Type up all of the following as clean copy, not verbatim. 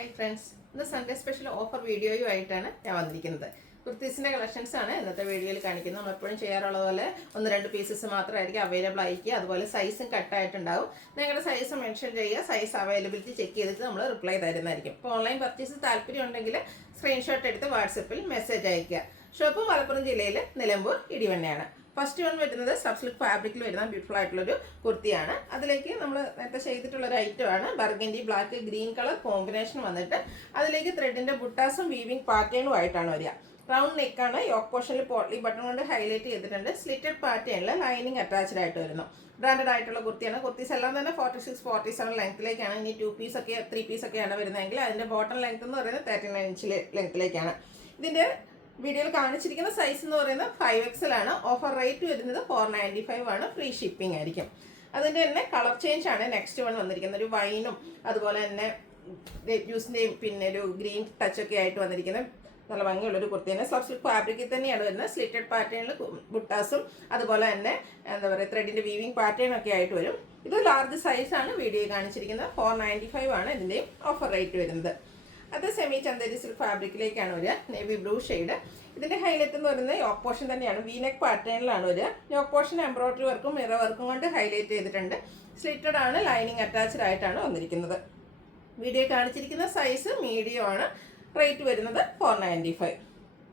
Hi friends, ഇന്ന് Sunday special offer വീഡിയോയുമായിട്ടാണ് ഞാൻ വന്നിരിക്കുന്നത്. കുർത്തീസിൻ്റെ കളക്ഷൻസ് ആണ് ഇന്നത്തെ വീഡിയോയിൽ കാണിക്കുന്നത്. നമ്മൾ എപ്പോഴും ചെയ്യാറുള്ള പോലെ 1-2 പീസസ് മാത്രമായിരിക്കും അവൈലബിൾ ആയിരിക്കുക. അതുപോലെ സൈസും കട്ടായിട്ടുണ്ടാവും. നിങ്ങളുടെ സൈസ് മെൻഷൻ ചെയ്യുക, സൈസ് അവൈലബിലിറ്റി ചെക്ക് ചെയ്തിട്ട് നമ്മൾ റിപ്ലൈ തരുന്നതായിരിക്കും. ഇപ്പോൾ ഓൺലൈൻ പർച്ചേസ് താല്പര്യം ഉണ്ടെങ്കിൽ സ്ക്രീൻഷോട്ട് എടുത്ത് വാട്സപ്പിൽ മെസ്സേജ് അയയ്ക്കുക. ഷോപ്പ് മലപ്പുറം ജില്ലയിൽ നിലമ്പൂർ ഇടിവണ്ണയാണ്. ഫസ്റ്റ് വൺ വരുന്നത് സബ്സിൽക്ക് ഫാബ്രിക്കിൽ വരുന്ന ബ്യൂട്ടിഫുൾ ആയിട്ടുള്ളൊരു കുർത്തിയാണ്. അതിലേക്ക് നമ്മൾ നേരത്തെ ചെയ്തിട്ടുള്ളൊരു ഐറ്റമാണ് burgundy black green colour combination വന്നിട്ട് അതിലേക്ക് ത്രെഡിൻ്റെ ബുട്ടാസും വീവിങ് പാറ്റേണും ആയിട്ടാണ് വരിക. റൗണ്ട് നെക്കാണ്. യോക്ക് പോർഷനിൽ പോട്ട്ലി ബട്ടൺ കൊണ്ട് ഹൈലൈറ്റ് ചെയ്തിട്ടുണ്ട്. സ്ലിറ്റഡ് പാറ്റേണിൽ ലൈനിങ് അറ്റാച്ച്ഡ് ആയിട്ട് വരുന്നു. ബ്രാൻഡഡ് ആയിട്ടുള്ള കുർത്തിയാണ്. കുർത്തീസ് എല്ലാം തന്നെ 46-47 ലെങ്ത്തിലേക്കാണ്. ഇനി 2 പീസൊക്കെ 3 പീസൊക്കെയാണ് വരുന്നതെങ്കിൽ അതിൻ്റെ ബോട്ടം ലെങ്ത് എന്ന് പറയുന്നത് 39 ഇഞ്ച് ലെങ്ത്തിലേക്കാണ്. ഇതിൻ്റെ വീഡിയോയിൽ കാണിച്ചിരിക്കുന്ന സൈസ് എന്ന് പറയുന്നത് 5XL ആണ്. ഓഫർ റേറ്റ് വരുന്നത് 495 ആണ്. ഫ്രീ ഷിപ്പിംഗ് ആയിരിക്കും. അതിൻ്റെ തന്നെ കളർ ചേഞ്ച് ആണ് നെക്സ്റ്റ് വൺ വന്നിരിക്കുന്നത്. ഒരു വൈനും അതുപോലെ തന്നെ ജ്യൂസിൻ്റെയും പിന്നെ ഒരു ഗ്രീൻ ടച്ചൊക്കെ ആയിട്ട് വന്നിരിക്കുന്നത് നല്ല ഭംഗിയുള്ളൊരു കുർത്തിയാണ്. സബ്സിൽക്ക് ഫാബ്രിക്കിൽ തന്നെയാണ് വരുന്നത്. സ്ലിറ്റഡ് പാറ്റേണിൽ ബുട്ടാസും അതുപോലെ തന്നെ എന്താ പറയുക ത്രെഡിൻ്റെ വീവിങ് പാറ്റേണൊക്കെ ആയിട്ട് വരും. ഇത് ലാർജ് സൈസാണ് വീഡിയോയിൽ കാണിച്ചിരിക്കുന്നത്. 495 ആണ് ഇതിൻ്റെയും ഓഫർ റേറ്റ് വരുന്നത്. അത് സെമി ചന്ദേരി സിൽക്ക് ഫാബ്രിക്കിലേക്കാണ് വരിക. Navy blue shade. ഇതിൻ്റെ ഹൈലൈറ്റ് എന്ന് പറയുന്നത് യോക്ക് പോർഷൻ തന്നെയാണ്. വീനെക്ക് പാറ്റേണിലാണ് വരിക. യോക്ക് പോർഷൻ എംബ്രോയിഡറി വർക്കും മിറർ വർക്കും കൊണ്ട് ഹൈലൈറ്റ് ചെയ്തിട്ടുണ്ട്. സ്ലിറ്റഡ് ആണ്. ലൈനിങ് അറ്റാച്ച്ഡ് ആയിട്ടാണ് വന്നിരിക്കുന്നത്. വീഡിയോ കാണിച്ചിരിക്കുന്ന സൈസ് മീഡിയം ആണ്. റേറ്റ് വരുന്നത് 495.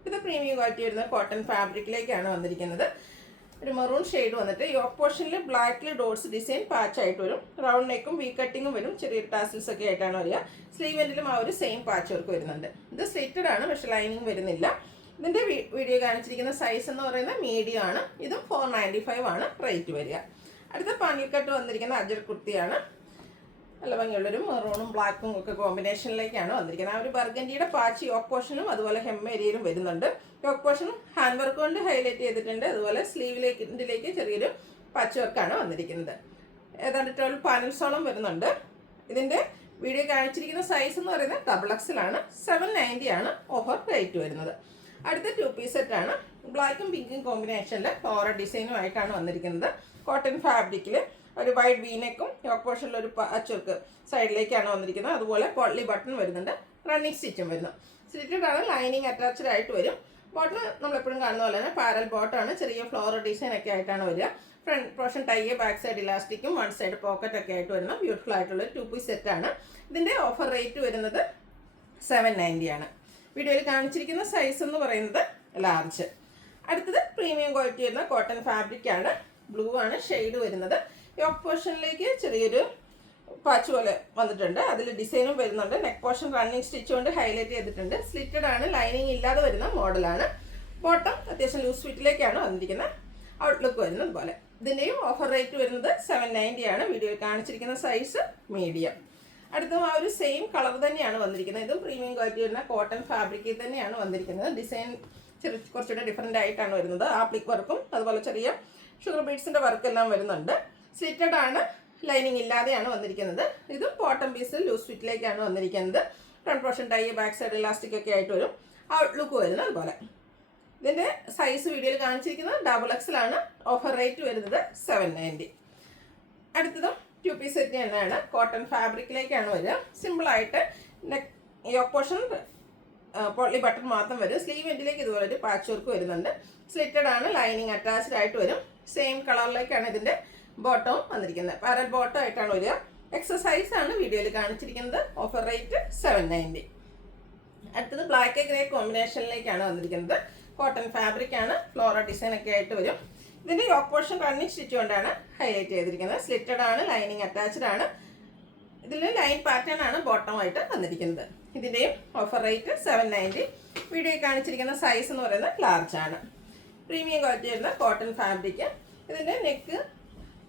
ഇത് പ്രീമിയം ക്വാളിറ്റി വരുന്ന കോട്ടൺ ഫാബ്രിക്കിലേക്കാണ് വന്നിരിക്കുന്നത്. ഒരു മെറൂൺ ഷെയ്ഡ് വന്നിട്ട് യോക്ക് പോർഷനിൽ ബ്ലാക്കിൽ ഡോട്ട്സ് ഡിസൈൻ പാച്ച് ആയിട്ട് വരും. റൗണ്ട് നെക്കും വി കട്ടിങ്ങും വരും. ചെറിയൊരു ടാസിൽസ് ഒക്കെ ആയിട്ടാണ് വരിക. സ്ലീവ് എൻഡിലും ആ ഒരു സെയിം പാച്ച് വർക്ക് വരുന്നുണ്ട്. ഇത് സ്ലിറ്റഡ് ആണ്, പക്ഷേ ലൈനിങ് വരുന്നില്ല. ഇതിൻ്റെ വീഡിയോ കാണിച്ചിരിക്കുന്ന സൈസ് എന്ന് പറയുന്നത് മീഡിയം ആണ്. ഇതും 495 ആണ് റേറ്റ് വരിക. അടുത്ത പാനിൽ കട്ട് വന്നിരിക്കുന്ന അജർ കുർത്തിയാണ്. നല്ല ഭംഗിയുള്ളൊരു മെറൂണും ബ്ലാക്കും ഒക്കെ കോമ്പിനേഷനിലേക്കാണ് വന്നിരിക്കുന്നത്. ആ ഒരു ബർഗൻഡിയുടെ പാച്ച് യോക്ക് പോർഷനും അതുപോലെ ഹെം ഏരിയയിലും വരുന്നുണ്ട്. യോക്ക് പോർഷനും ഹാൻഡ് വർക്ക് കൊണ്ട് ഹൈലൈറ്റ് ചെയ്തിട്ടുണ്ട്. അതുപോലെ സ്ലീവിലേക്ക് ചെറിയൊരു പാച്ച് വർക്കാണ് വന്നിരിക്കുന്നത്. ഏതാണ്ട് 12 പാനൽസോളം വരുന്നുണ്ട്. ഇതിൻ്റെ വീഡിയോ കാണിച്ചിരിക്കുന്ന സൈസ് എന്ന് പറയുന്നത് XXL ആണ്. 790 ആണ് ഓഫർ റേറ്റ് വരുന്നത്. അടുത്ത 2 പീസ് സെറ്റാണ്. ബ്ലാക്കും പിങ്കും കോമ്പിനേഷനിൽ ഫ്ലോറൽ ഡിസൈനുമായിട്ടാണ് വന്നിരിക്കുന്നത്. കോട്ടൺ ഫാബ്രിക്കിൽ ഒരു വൈഡ് വീനെക്കും യോക്ക് പോർഷനിൽ ഒരു പാച്ച് വർക്ക് സൈഡിലേക്കാണ് വന്നിരിക്കുന്നത്. അതുപോലെ പോട്ട്ലി ബട്ടൺ വരുന്നുണ്ട്. റണ്ണിങ് സ്റ്റിച്ചും വരുന്നു. സ്ലിറ്റഡ് ആണ്. ലൈനിങ് അറ്റാച്ച്ഡ് ആയിട്ട് വരും. ബോട്ടം നമ്മളെപ്പോഴും കാണുന്ന പോലെ തന്നെ പാരൽ ബോട്ടമാണ്. ചെറിയ ഫ്ലോറൽ ഡിസൈൻ ഒക്കെ ആയിട്ടാണ് വരിക. ഫ്രണ്ട് പോർഷൻ ടൈയെ ബാക്ക് സൈഡ് ഇലാസ്റ്റിക്കും 1 സൈഡ് പോക്കറ്റ് ഒക്കെ ആയിട്ട് വരുന്ന ബ്യൂട്ടിഫുൾ ആയിട്ടുള്ള 2 പീസ് സെറ്റാണ്. ഇതിൻ്റെ ഓഫർ റേറ്റ് വരുന്നത് 790 ആണ്. വീഡിയോയിൽ കാണിച്ചിരിക്കുന്ന സൈസ് എന്ന് പറയുന്നത് ലാർജ്. അടുത്തത് പ്രീമിയം ക്വാളിറ്റി വരുന്ന കോട്ടൺ ഫാബ്രിക് ആണ്. ബ്ലൂ ആണ് ഷെയ്ഡ് വരുന്നത്. യോക്ക് പോർഷനിലേക്ക് ചെറിയൊരു പാച്ച് പോലെ വന്നിട്ടുണ്ട്. അതിൽ ഡിസൈനും വരുന്നുണ്ട്. നെക്ക് പോർഷൻ റണ്ണിങ് സ്റ്റിച്ച് കൊണ്ട് ഹൈലൈറ്റ് ചെയ്തിട്ടുണ്ട്. സ്ലിറ്റഡ് ആണ്. ലൈനിങ് ഇല്ലാതെ വരുന്ന മോഡലാണ്. ബോട്ടം അത്യാവശ്യം ലൂസ് ഫിറ്റിലേക്കാണ് വന്നിരിക്കുന്നത്. ഔട്ട്ലുക്ക് വരുന്നത് പോലെ. ഇതിൻ്റെയും ഓഫർ റേറ്റ് വരുന്നത് 790 ആണ്. വീഡിയോയിൽ കാണിച്ചിരിക്കുന്ന സൈസ് മീഡിയം. അടുത്തും ആ ഒരു സെയിം കളർ തന്നെയാണ് വന്നിരിക്കുന്നത്. ഇതും പ്രീമിയം ക്വാളിറ്റി വരുന്ന കോട്ടൺ ഫാബ്രിക്കിൽ തന്നെയാണ് വന്നിരിക്കുന്നത്. ഡിസൈൻ കുറച്ചുകൂടെ ഡിഫറെൻ്റ് ആയിട്ടാണ് വരുന്നത്. ആപ്ലിക് വർക്കും അതുപോലെ ചെറിയ ഷുഗർ ബീഡ്സിൻ്റെ വർക്കെല്ലാം വരുന്നുണ്ട്. സ്ലിറ്റഡ് ആണ്. ലൈനിങ് ഇല്ലാതെയാണ് വന്നിരിക്കുന്നത്. ഇതും ബോട്ടം പീസ് ലൂസ് ഫിറ്റിലേക്കാണ് വന്നിരിക്കുന്നത്. Front portion tie back side elastic ഒക്കെ ആയിട്ട് വരും. ഔട്ട്ലുക്ക് വരുന്നത് അതുപോലെ. ഇതിൻ്റെ സൈസ് വീഡിയോയിൽ കാണിച്ചിരിക്കുന്നത് XXL ആണ്. ഓഫർ റേറ്റ് വരുന്നത് 790. അടുത്തതും 2 പീസ് സെറ്റ് തന്നെയാണ്. കോട്ടൺ ഫാബ്രിക്കിലേക്കാണ് വരിക. സിമ്പിളായിട്ട് neck yoke portion potli button മാത്രം വരും. സ്ലീവ് എൻഡിലേക്ക് ഇതുപോലെ ഒരു പാച്ച് വർക്ക് വരുന്നുണ്ട്. സ്ലിറ്റഡ് ആണ്. ലൈനിങ് അറ്റാച്ച്ഡ് ആയിട്ട് വരും. സെയിം കളറിലേക്കാണ് ഇതിൻ്റെ ബോട്ടവും വന്നിരിക്കുന്നത്. പാരൽ ബോട്ടം ആയിട്ടാണ് വരിക. എക്സസൈസ് ആണ് വീഡിയോയിൽ കാണിച്ചിരിക്കുന്നത്. Offer rate 790. അടുത്തത് ബ്ലാക്ക് ഗ്രേ കോമ്പിനേഷനിലേക്കാണ് വന്നിരിക്കുന്നത്. കോട്ടൺ ഫാബ്രിക് ആണ്. ഫ്ലോറൽ ഡിസൈൻ ഒക്കെ ആയിട്ട് വരും. ഇതിൻ്റെ യോക്ക് പോർഷൻ റണ്ണിങ് സ്റ്റിച്ച് കൊണ്ടാണ് ഹൈലൈറ്റ് ചെയ്തിരിക്കുന്നത്. സ്ലിറ്റഡ് ആണ്. ലൈനിങ് അറ്റാച്ച്ഡ് ആണ്. ഇതിൽ ലൈൻ പാറ്റേൺ ആണ് ബോട്ടമായിട്ട് വന്നിരിക്കുന്നത്. ഇതിൻ്റെയും ഓഫർ റേറ്റ് 790. വീഡിയോയിൽ കാണിച്ചിരിക്കുന്ന സൈസ് എന്ന് പറയുന്നത് ലാർജ് ആണ്. പ്രീമിയം ക്വാളിറ്റി വരുന്ന കോട്ടൺ ഫാബ്രിക്. ഇതിൻ്റെ നെക്ക്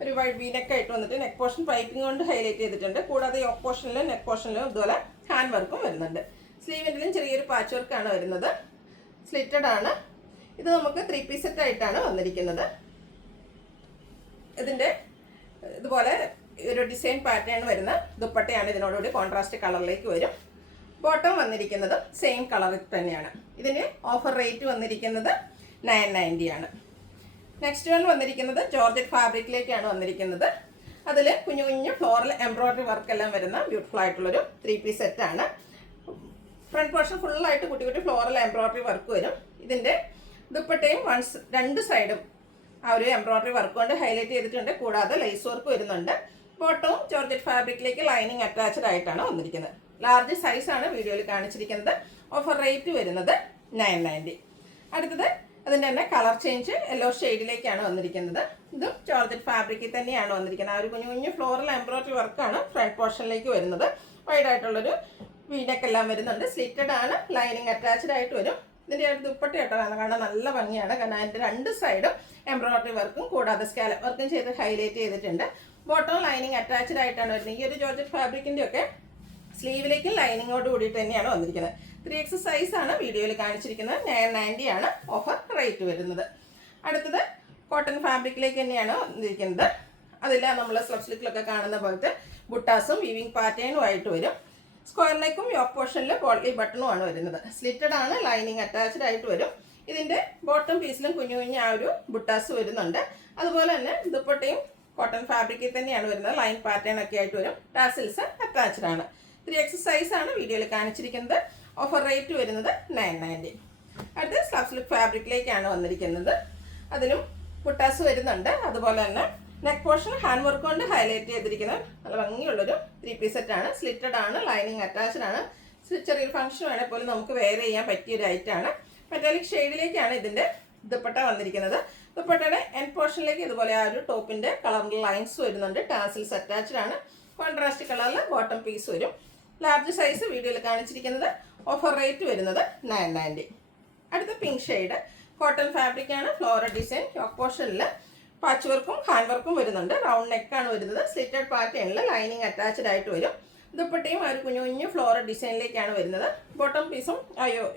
ഒരു വൈഡ് വീനെക്ക് ആയിട്ട് വന്നിട്ട് നെക്ക് പോർഷൻ പൈപ്പിംഗ് കൊണ്ട് ഹൈലൈറ്റ് ചെയ്തിട്ടുണ്ട്. കൂടാതെ യോക്ക് പോർഷനിലും നെക്ക് പോർഷനിലും ഇതുപോലെ ഹാൻഡ് വർക്കും വരുന്നുണ്ട്. സ്ലീവിൻ്റെലും ചെറിയൊരു പാച്ച് വർക്കാണ് വരുന്നത്. സ്ലിറ്റഡ് ആണ്. ഇത് നമുക്ക് 3 പീസ് സെറ്റ് ആയിട്ടാണ് വന്നിരിക്കുന്നത്. ഇതിൻ്റെ ഇതുപോലെ ഒരു ഡിസൈൻ പാറ്റേൺ വരുന്ന ദുപ്പട്ടയാണ്. ഇതിനോടുകൂടി കോൺട്രാസ്റ്റ് കളറിലേക്ക് വരും. ബോട്ടം വന്നിരിക്കുന്നത് സെയിം കളറിൽ തന്നെയാണ്. ഇതിന് ഓഫർ റേറ്റ് വന്നിരിക്കുന്നത് 990 ആണ്. നെക്സ്റ്റ് വൺ വന്നിരിക്കുന്നത് ജോർജറ്റ് ഫാബ്രിക്കിലേക്കാണ് വന്നിരിക്കുന്നത്. അതിൽ കുഞ്ഞു കുഞ്ഞു ഫ്ലോറൽ എംബ്രോയിഡറി വർക്കെല്ലാം വരുന്ന ബ്യൂട്ടിഫുൾ ആയിട്ടുള്ളൊരു 3 പീസ് സെറ്റാണ്. ഫ്രണ്ട് പോർഷൻ ഫുള്ളായിട്ട് കുട്ടി കുട്ടി ഫ്ലോറൽ എംബ്രോയിഡറി വർക്ക് വരും. ഇതിൻ്റെ ദുപ്പട്ടയും രണ്ട് സൈഡും ആ ഒരു എംബ്രോയിഡറി വർക്ക് കൊണ്ട് ഹൈലൈറ്റ് ചെയ്തിട്ടുണ്ട്. കൂടാതെ ലേസ് വർക്ക് വരുന്നുണ്ട്. ബോട്ടവും ജോർജറ്റ് ഫാബ്രിക്കിലേക്ക് ലൈനിങ് അറ്റാച്ച്ഡ് ആയിട്ടാണ് വന്നിരിക്കുന്നത്. ലാർജ് സൈസാണ് വീഡിയോയിൽ കാണിച്ചിരിക്കുന്നത്. ഓഫർ റേറ്റ് വരുന്നത് 990. അടുത്തത് അതിൻ്റെ തന്നെ കളർ ചേഞ്ച് യെല്ലോ ഷെയ്ഡിലേക്കാണ് വന്നിരിക്കുന്നത്. ഇതും ജോർജറ്റ് ഫാബ്രിക്കിൽ തന്നെയാണ് വന്നിരിക്കുന്നത്. ആ ഒരു കുഞ്ഞു കുഞ്ഞു ഫ്ലോറൽ എംബ്രോയിഡറി വർക്കാണ് ഫ്രണ്ട് പോർഷനിലേക്ക് വരുന്നത്. വൈഡായിട്ടുള്ളൊരു വീനക്കെല്ലാം വരുന്നുണ്ട്. സ്ലിറ്റഡ് ആണ്, ലൈനിങ് അറ്റാച്ച്ഡ് ആയിട്ട് വരും. ഇതിൻ്റെ ഒരു ദുപ്പട്ട കേട്ടോ കാണാൻ നല്ല ഭംഗിയാണ്. കാരണം അതിൻ്റെ രണ്ട് സൈഡും എംബ്രോയിഡറി വർക്കും കൂടാതെ സ്കാലപ്പ് വർക്കും ചെയ്ത് ഹൈലൈറ്റ് ചെയ്തിട്ടുണ്ട്. ബോട്ടം ലൈനിങ് അറ്റാച്ച്ഡ് ആയിട്ടാണ് വരുന്നത്. ഈ ഒരു ജോർജറ്റ് ഫാബ്രിക്കിൻ്റെ ഒക്കെ സ്ലീവിലേക്കും ലൈനിങ്ങോട് കൂടിയിട്ട് തന്നെയാണ് വന്നിരിക്കുന്നത്. 3X സൈസാണ് വീഡിയോയിൽ കാണിച്ചിരിക്കുന്നത്. 990 ആണ് ഓഫർ റേറ്റ് വരുന്നത്. അടുത്തത് കോട്ടൺ ഫാബ്രിക്കിലേക്ക് തന്നെയാണ് വന്നിരിക്കുന്നത്. അതിൽ നമ്മൾ സ്ലബ് സ്ലിക്കിലൊക്കെ കാണുന്ന പോലത്തെ ബുട്ടാസും വീവിങ് പാറ്റേണും ആയിട്ട് വരും. സ്ക്വയർ നെക്കും യോക്ക് പോർഷനിൽ പോട്ട്ലി ബട്ടണുമാണ് വരുന്നത്. സ്ലിറ്റഡ് ആണ്, ലൈനിങ് അറ്റാച്ച്ഡ് ആയിട്ട് വരും. ഇതിൻ്റെ ബോട്ടം പീസിലും കുഞ്ഞു കുഞ്ഞു ആ ഒരു ബുട്ടാസ് വരുന്നുണ്ട്. അതുപോലെ തന്നെ ദുപ്പട്ടയും കോട്ടൺ ഫാബ്രിക്കിൽ തന്നെയാണ് വരുന്നത്. ലൈൻ പാറ്റേൺ ഒക്കെ ആയിട്ട് വരും. ടാസിൽസ് അറ്റാച്ച്ഡ് ആണ്. 3X സൈസാണ് വീഡിയോയിൽ കാണിച്ചിരിക്കുന്നത്. ഓഫർ റേറ്റ് വരുന്നത് 990. അടുത്ത് സ്ലബ് സ്ലിപ്പ് ഫാബ്രിക്കിലേക്കാണ് വന്നിരിക്കുന്നത്. അതിലും ബുട്ടാസ് വരുന്നുണ്ട്. അതുപോലെ തന്നെ നെക്ക് പോർഷൻ ഹാൻഡ് വർക്ക് കൊണ്ട് ഹൈലൈറ്റ് ചെയ്തിരിക്കുന്നത് നല്ല ഭംഗിയുള്ളൊരു 3 പീസ് സെറ്റാണ്. സ്ലിറ്റഡ് ആണ്, ലൈനിങ് അറ്റാച്ച്ഡ് ആണ്. ചെറിയൊരു ഫംഗ്ഷൻ വേണേൽ പോലും നമുക്ക് വെയർ ചെയ്യാൻ പറ്റിയൊരു ഐറ്റമാണ്. മെറ്റാലിക് ഷെയ്ഡിലേക്കാണ് ഇതിൻ്റെ ദുപ്പട്ട വന്നിരിക്കുന്നത്. ദുപ്പട്ടയുടെ എൻഡ് പോർഷനിലേക്ക് ഇതുപോലെ ആ ഒരു ടോപ്പിൻ്റെ കളറിൽ ലൈൻസ് വരുന്നുണ്ട്. ടാസിൽസ് അറ്റാച്ച്ഡ് ആണ്. കോൺട്രാസ്റ്റ് കളറിൽ ബോട്ടം പീസ് വരും. ലാർജ് സൈസ് വീഡിയോയിൽ കാണിച്ചിരിക്കുന്നത്. ഓഫർ റേറ്റ് വരുന്നത് 990. അടുത്ത പിങ്ക് ഷെയ്ഡ് കോട്ടൺ ഫാബ്രിക് ആണ്. ഫ്ലോറൽ ഡിസൈൻ യോക്ക് പോർഷനിൽ പാച്ച് വർക്കും ഹാൻഡ് വർക്കും വരുന്നുണ്ട്. റൗണ്ട് നെക്കാണ് വരുന്നത്. സ്ലിറ്റഡ് പാറ്റേണിൽ ലൈനിങ് അറ്റാച്ച്ഡ് ആയിട്ട് വരും. ദുപ്പട്ടയും ആ ഒരു കുഞ്ഞു കുഞ്ഞു ഫ്ലോറൽ ഡിസൈനിലേക്കാണ് വരുന്നത്. ബോട്ടം പീസും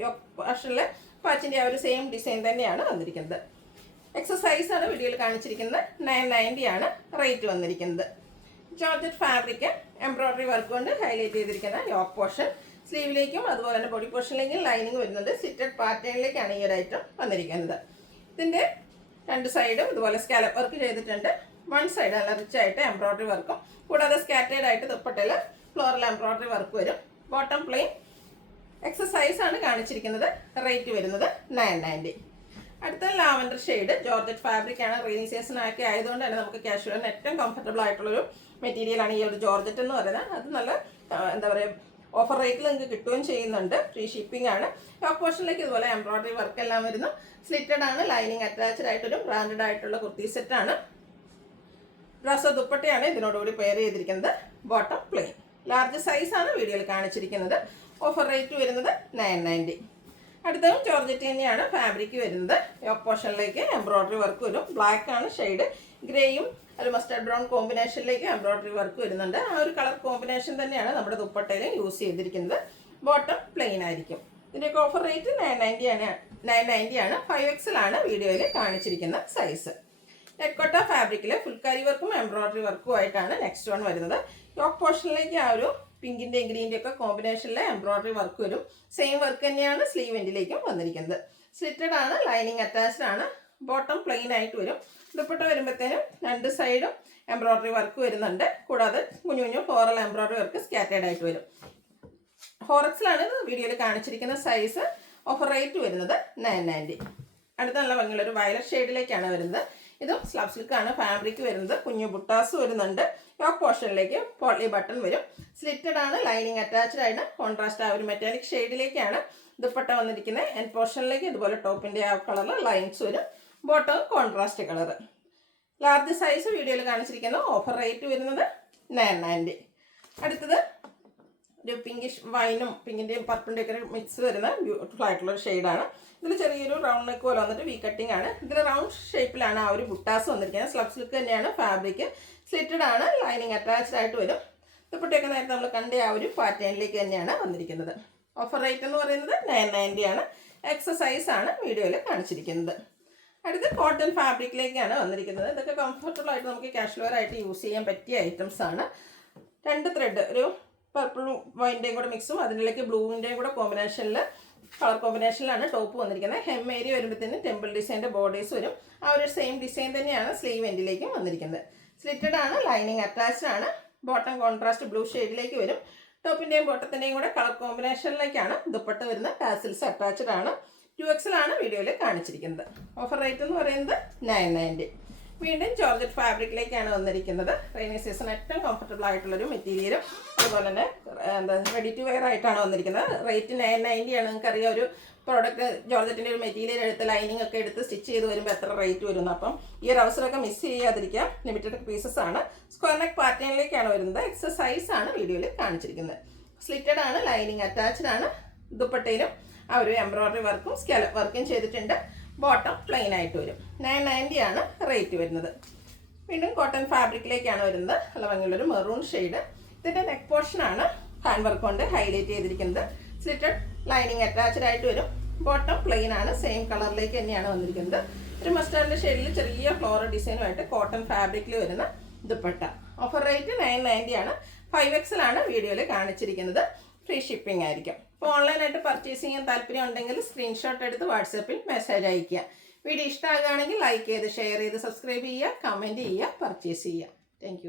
യോക്ക് പോർഷനിൽ പാച്ചിൻ്റെ ആ ഒരു സെയിം ഡിസൈൻ തന്നെയാണ് വന്നിരിക്കുന്നത്. എക്സസൈസ് ആണ് വീഡിയോയിൽ കാണിച്ചിരിക്കുന്നത്. 990 ആണ് റേറ്റ് വന്നിരിക്കുന്നത്. ജോർജറ്റ് ഫാബ്രിക് എംബ്രോയിഡറി വർക്ക് കൊണ്ട് ഹൈലൈറ്റ് ചെയ്തിരിക്കുന്ന യോക്ക് പോർഷൻ സ്ലീവിലേക്കും അതുപോലെ തന്നെ ബോഡി പോർഷനിലേക്കും ലൈനിങ് വരുന്നുണ്ട്. സ്ലിറ്റഡ് പാറ്റേണിലേക്കാണ് ഈ ഒരു ഐറ്റം വന്നിരിക്കുന്നത്. ഇതിൻ്റെ രണ്ട് സൈഡും ഇതുപോലെ സ്കാലപ്പ് വർക്ക് ചെയ്തിട്ടുണ്ട്. വൺ സൈഡ് നല്ല റിച്ച് ആയിട്ട് എംബ്രോയിഡറി വർക്കും കൂടാതെ സ്കാറ്റേഡ് ആയിട്ട് ദുപ്പട്ടയിൽ ഫ്ലോറൽ എംബ്രോയിഡറി വർക്ക് വരും. Bottom plain. എക്സസൈസ് ആണ് കാണിച്ചിരിക്കുന്നത്. റേറ്റ് വരുന്നത് 990. അടുത്ത ലാവൻഡർ ഷെയ്ഡ് ജോർജറ്റ് ഫാബ്രിക് ആണ്. റെയിനി സീസൺ ഒക്കെ ആയതുകൊണ്ട് തന്നെ നമുക്ക് കാഷ്വലിന് ഏറ്റവും കംഫർട്ടബിൾ ആയിട്ടുള്ളൊരു മെറ്റീരിയലാണ് ഈ ഒരു ജോർജറ്റ് എന്ന് പറയുന്നത്. അത് നല്ല എന്താ പറയുക ഓഫർ റേറ്റിൽ നിങ്ങൾക്ക് കിട്ടുകയും ചെയ്യുന്നുണ്ട്. ഫ്രീ ഷിപ്പിംഗ് ആണ്. ടോപ്പ് പോർഷനിലേക്ക് ഇതുപോലെ എംബ്രോയിഡറി വർക്ക് എല്ലാം വരുന്നു. സ്ലിറ്റഡ് ആണ്, ലൈനിങ് അറ്റാച്ച്ഡ് ആയിട്ടൊരു ബ്രാൻഡഡ് ആയിട്ടുള്ള കുർത്തി സെറ്റാണ്. ബ്ലൗസ് ദുപ്പട്ടയാണ് ഇതിനോടുകൂടി പെയർ ചെയ്തിരിക്കുന്നത്. Bottom plain. ലാർജ് സൈസാണ് വീഡിയോയിൽ കാണിച്ചിരിക്കുന്നത്. ഓഫർ റേറ്റ് വരുന്നത് 990. അടുത്തതും ജോർജറ്റ് തന്നെയാണ് ഫാബ്രിക് വരുന്നത്. യോക്ക് പോർഷനിലേക്ക് എംബ്രോയിഡറി വർക്ക് വരും. ബ്ലാക്ക് ആണ് ഷെയ്ഡ്. ഗ്രേയും ഒരു മസ്റ്റർഡ് ബ്രൗൺ കോമ്പിനേഷനിലേക്ക് എംബ്രോയിഡറി വർക്ക് വരുന്നുണ്ട്. ആ ഒരു കളർ കോമ്പിനേഷൻ തന്നെയാണ് നമ്മുടെ ദുപ്പട്ടയിൽ യൂസ് ചെയ്തിരിക്കുന്നത്. ബോട്ടം പ്ലെയിൻ ആയിരിക്കും. ഇതിൻ്റെയൊക്കെ ഓഫർ റേറ്റ് 990 ആണ്. 5X ആണ് വീഡിയോയിൽ കാണിച്ചിരിക്കുന്ന സൈസ്. ടെക്കോട്ട ഫാബ്രിക്കിൽ ഫുൾക്കാരി വർക്കും എംബ്രോയിഡറി വർക്കും ആയിട്ടാണ് നെക്സ്റ്റ് വൺ വരുന്നത്. യോക്ക് പോർഷനിലേക്ക് ആ ഒരു പിങ്കിൻ്റെയും ഗ്രീൻ്റെ ഒക്കെ കോമ്പിനേഷനിൽ എംബ്രോയിഡറി വർക്ക് വരും. സെയിം വർക്ക് തന്നെയാണ് സ്ലീവ് എൻഡിലേക്കും വന്നിരിക്കുന്നത്. സ്ലിറ്റഡ് ആണ്, ലൈനിങ് അറ്റാച്ച്ഡ് ആണ്. ബോട്ടം പ്ലെയിൻ ആയിട്ട് വരും. ദുപ്പട്ട വരുമ്പോഴത്തേനും രണ്ട് സൈഡും എംബ്രോയിഡറി വർക്ക് വരുന്നുണ്ട്. കൂടാതെ കുഞ്ഞു കുഞ്ഞു ഫ്ലോറൽ എംബ്രോയിഡറി വർക്ക് സ്കാറ്റേഡ് ആയിട്ട് വരും. 4Xലാണ് വീഡിയോയിൽ കാണിച്ചിരിക്കുന്ന സൈസ്. ഓഫർ റേറ്റ് വരുന്നത് 990. അടുത്ത നല്ല ഭംഗിയുള്ളൊരു വയലറ്റ് ഷെയ്ഡിലേക്കാണ് വരുന്നത്. ഇതും സ്ലബ് സിൽക്കാണ് ഫാബ്രിക് വരുന്നത്. കുഞ്ഞു ബുട്ടാസ് വരുന്നുണ്ട്. യോക്ക് പോർഷനിലേക്ക് പോട്ട്ലി ബട്ടൺ വരും. സ്ലിറ്റഡ് ആണ്, ലൈനിങ് അറ്റാച്ച്ഡ് ആണ്. കോൺട്രാസ്റ്റ് ആ ഒരു മെറ്റാലിക് ഷെയ്ഡിലേക്കാണ് ദുപ്പട്ട വന്നിരിക്കുന്നത്. എൻഡ് പോർഷനിലേക്ക് ഇതുപോലെ ടോപ്പിൻ്റെ ആ കളറിൽ ലൈൻസ് വരും. Bottom contrast colour. Large size വീഡിയോയിൽ കാണിച്ചിരിക്കുന്നു. ഓഫർ റേറ്റ് വരുന്നത് 990. അടുത്തത് ഒരു പിങ്കിഷ് വൈനും പിങ്കിൻ്റെയും പർപ്പിൻ്റെയും ഒക്കെ മിക്സ് വരുന്ന ബ്യൂട്ടിഫുൾ ആയിട്ടുള്ളൊരു ഷെയ്ഡാണ്. ഇതിൽ ചെറിയൊരു റൗണ്ട് നെക്ക് പോലെ വന്നിട്ട് വി കട്ടിംഗ് ആണ്. ഇതിൽ റൗണ്ട് ഷേപ്പിലാണ് ആ ഒരു ബുട്ടാസ് വന്നിരിക്കുന്നത്. സ്ലബ് സിൽക്ക് തന്നെയാണ് ഫാബ്രിക്. സ്ലിറ്റഡ് ആണ്, ലൈനിങ് അറ്റാച്ച്ഡ് ആയിട്ട് വരും. ദുപ്പട്ടയൊക്കെ നേരത്തെ നമ്മൾ കണ്ട ആ ഒരു പാറ്റേണിലേക്ക് തന്നെയാണ് വന്നിരിക്കുന്നത്. ഓഫർ റേറ്റ് എന്ന് പറയുന്നത് 990 ആണ്. എക്സസൈസ് ആണ് വീഡിയോയിൽ കാണിച്ചിരിക്കുന്നത്. അടുത്ത് കോട്ടൺ ഫാബ്രിക്കിലേക്കാണ് വന്നിരിക്കുന്നത്. ഇതൊക്കെ കംഫർട്ടബിൾ ആയിട്ട് നമുക്ക് കാഷ്വൽ ആയിട്ട് യൂസ് ചെയ്യാൻ പറ്റിയ ഐറ്റംസ് ആണ്. രണ്ട് ത്രെഡ് ഒരു പർപ്പിളും വൈൻ്റെയും കൂടെ മിക്സും അതിലേക്ക് ബ്ലൂവിൻ്റെയും കൂടെ കോമ്പിനേഷനിൽ കളർ കോമ്പിനേഷനിലാണ് ടോപ്പ് വന്നിരിക്കുന്നത്. ഹെം ഏരിയ വരുമ്പോഴത്തേനും ടെമ്പിൾ ഡിസൈൻ്റെ ബോർഡേഴ്സ് വരും. ആ ഒരു സെയിം ഡിസൈൻ തന്നെയാണ് സ്ലീവ് എൻഡിലേക്കും വന്നിരിക്കുന്നത്. സ്ലിറ്റഡ് ആണ്, ലൈനിങ് അറ്റാച്ച്ഡ് ആണ്. ബോട്ടം കോൺട്രാസ്റ്റ് ബ്ലൂ ഷെയ്ഡിലേക്ക് വരും. ടോപ്പിൻ്റെയും ബോട്ടത്തിൻ്റെയും കൂടെ കളർ കോമ്പിനേഷനിലേക്കാണ് ദുപ്പട്ട വരുന്നത്. ടാസിൽസ് അറ്റാച്ച്ഡ് ആണ്. 2XL ആണ് വീഡിയോയിൽ കാണിച്ചിരിക്കുന്നത്. ഓഫർ റേറ്റ് എന്ന് പറയുന്നത് 990. വീണ്ടും ജോർജറ്റ് ഫാബ്രിക്കിലേക്കാണ് വന്നിരിക്കുന്നത്. റെയിനി സീസൺ ഏറ്റവും കംഫർട്ടബിൾ ആയിട്ടുള്ളൊരു മെറ്റീരിയലും അതുപോലെ തന്നെ റെഡി ടു വെയർ ആയിട്ടാണ് വന്നിരിക്കുന്നത്. റേറ്റ് 990 ആണ്. നിങ്ങൾക്കറിയാം, ഒരു പ്രോഡക്റ്റ് ജോർജറ്റിൻ്റെ ഒരു മെറ്റീരിയൽ എടുത്ത് ലൈനിങ് ഒക്കെ എടുത്ത് സ്റ്റിച്ച് ചെയ്ത് വരുമ്പോൾ എത്ര റേറ്റ് വരുന്നു. അപ്പം ഈ ഒരു അവസരമൊക്കെ മിസ് ചെയ്യാതിരിക്കാം. ലിമിറ്റഡ് പീസസ് ആണ്. സ്ക്വയർ നെക്ക് പാറ്റേണിലേക്കാണ് വരുന്നത്. എക്സസൈസ് ആണ് വീഡിയോയിൽ കാണിച്ചിരിക്കുന്നത്. സ്ലിറ്റഡ് ആണ്, ലൈനിങ് അറ്റാച്ച്ഡ് ആണ്. ദുപ്പട്ടയിലും ആ ഒരു എംബ്രോയ്ഡറി വർക്കും സ്കാലപ്പ് വർക്കും ചെയ്തിട്ടുണ്ട്. ബോട്ടം പ്ലെയിൻ ആയിട്ട് വരും. 990 ആണ് റേറ്റ് വരുന്നത്. വീണ്ടും കോട്ടൺ ഫാബ്രിക്കിലേക്കാണ് വരുന്നത്. നല്ല ഭംഗിയുള്ളൊരു മെറൂൺ ഷെയ്ഡ്. ഇതിൻ്റെ നെക്ക് പോർഷനാണ് ഹാൻഡ് വർക്ക് കൊണ്ട് ഹൈലൈറ്റ് ചെയ്തിരിക്കുന്നത്. സ്ലിറ്റഡ് ലൈനിങ് അറ്റാച്ച്ഡ് ആയിട്ട് വരും. ബോട്ടം പ്ലെയിൻ ആണ്. സെയിം കളറിലേക്ക് തന്നെയാണ് വന്നിരിക്കുന്നത്. ഒരു മസ്റ്റാർഡിൻ്റെ ഷെയ്ഡിൽ ചെറിയ ഫ്ലോറൽ ഡിസൈനുമായിട്ട് കോട്ടൺ ഫാബ്രിക്കിൽ വരുന്ന ദുപ്പട്ട. ഓഫർ റേറ്റ് 990 ആണ്. 5XL ആണ് വീഡിയോയിൽ കാണിച്ചിരിക്കുന്നത്. ഫ്രീ ഷിപ്പിംഗ് ആയിരിക്കും. അപ്പോൾ ഓൺലൈനായിട്ട് പർച്ചേസ് ചെയ്യാൻ താല്പര്യം ഉണ്ടെങ്കിൽ സ്ക്രീൻഷോട്ട് എടുത്ത് വാട്സാപ്പിൽ മെസ്സേജ് അയയ്ക്കുക. വീഡിയോ ഇഷ്ടമാകുകയാണെങ്കിൽ ലൈക്ക് ചെയ്ത് ഷെയർ ചെയ്ത് സബ്സ്ക്രൈബ് ചെയ്യുക, കമൻറ്റ് ചെയ്യുക, പർച്ചേസ് ചെയ്യുക. താങ്ക്